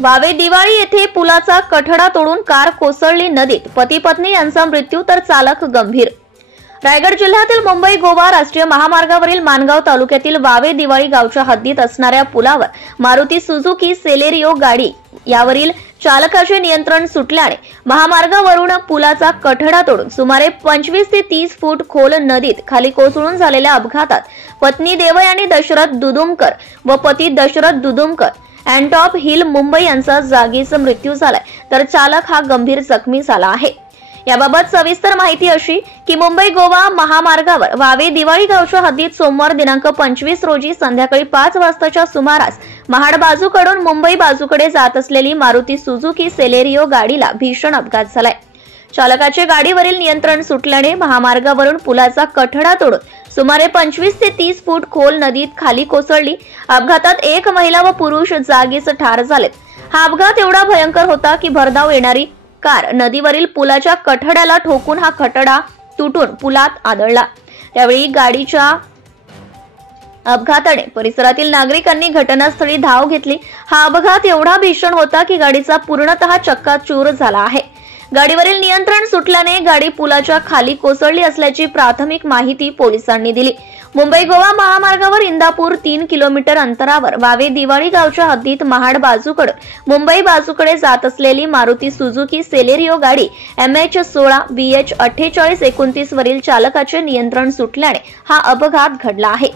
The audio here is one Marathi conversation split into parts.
वावे दिवाळी येथे पुलाचा कठडा तोडून कार कोसळली नदीत, पती पत्नी यांचा मृत्यू तर चालक गंभीर। रायगड जिल्ह्यातील मुंबई गोवा राष्ट्रीय महामार्गावरील मानगाव तालुक्यातील वावे दिवाळी गावच्या हद्दीत असणाऱ्या पुलावर मारुती सुझुकी सेलेरिओ गाडी यावरील चालकाचे नियंत्रण सुटल्याने महामार्गावरून पुलाचा कठडा तोडून सुमारे 25 ते 30 फूट खोल नदीत खाली कोसळून झालेल्या अपघातात पत्नी देवयानी दशरथ दुदुमकर व पती दशरथ दुदुमकर अँटॉप हिल मुंबई यांचा जागीच मृत्यू झालाय, तर चालक हा गंभीर जखमी झाला आहे। याबाबत सविस्तर माहिती अशी की मुंबई गोवा महामार्गावर वावे दिवाळी गावच्या हद्दीत सोमवार दिनांक 25 रोजी संध्याकाळी 5 वाजताच्या सुमारास महाड बाजूकडून मुंबई बाजूकडे जात असलेली मारुती सुझुकी सेलेरिओ गाडीला भीषण अपघात झालाय। चालकाचे गाडीवरील नियंत्रण सुटल्याने महामार्गावरून पुलाचा कठडा तोडून सुमारे 25 ते 30 फूट खोल नदीत खाली कोसळली। अपघातात एक महिला व पुरुष जागीच ठार झालेत। हा अपघात एवढा भयंकर होता की भरधाव येणारी कार नदीवरील पुलाच्या कठड्याला ठोकून हा कठडा तुटून पुलात आदळला। त्यावेळी गाडीच्या अपघाताने परिसरातील नागरिकांनी घटनास्थळी धाव घेतली। हा अपघात एवढा भीषण होता की गाडीचा पूर्णतः चक्काचूर झाला आहे। गाडीवरील नियंत्रण सुटल्याने गाडी पुलाच्या खाली कोसळली असल्याची प्राथमिक माहिती पोलिसांनी दिली। मुंबई गोवा महामार्गावर इंदापूर 3 किलोमीटर अंतरावर वावे दिवाळी गावच्या हद्दीत महाड बाजूकडून मुंबई बाजूकडे जात असलेली मारुती सुझुकी सेलेरिओ गाडी MH16 BH 4829 वरील चालकाचे नियंत्रण सुटल्याने हा अपघात घडला आहे।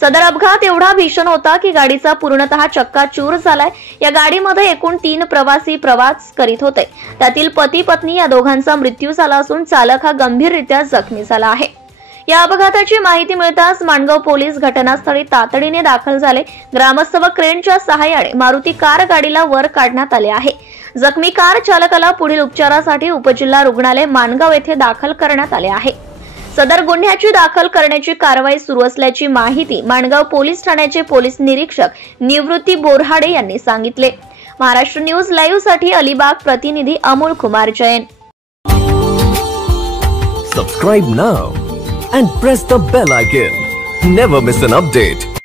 सदर अपघात एवढा भीषण होता की गाडीचा पूर्णतः चक्काचूर झालाय। या गाडीमध्ये एकूण 3 प्रवासी प्रवास करीत होते। त्यातील पती पत्नी या दोघांचा मृत्यू झाला असून चालक हा गंभीररित्या जखमी झाला आहे। या अपघाताची माहिती मिळताच माणगाव पोलीस घटनास्थळी तातडीने दाखल झाले। ग्रामस्थ व क्रेनच्या सहाय्याने मारुती कार गाडीला वर काढण्यात आले आहे। जखमी कार चालकाला पुढील उपचारासाठी उपजिल्हा रुग्णालय माणगाव येथे दाखल करण्यात आले आहे। सदर गुन्ह्याची दाखल करण्याची कारवाई सुरू असल्याची माहिती माणगाव पोलीस ठाण्याचे पोलीस निरीक्षक निवृत्ती बोरहाडे यांनी सांगितले। महाराष्ट्र न्यूज लाईव्ह साठी अलिबाग प्रतिनिधी Amol Kumar Jain. Subscribe now and press the bell icon. Never miss an update.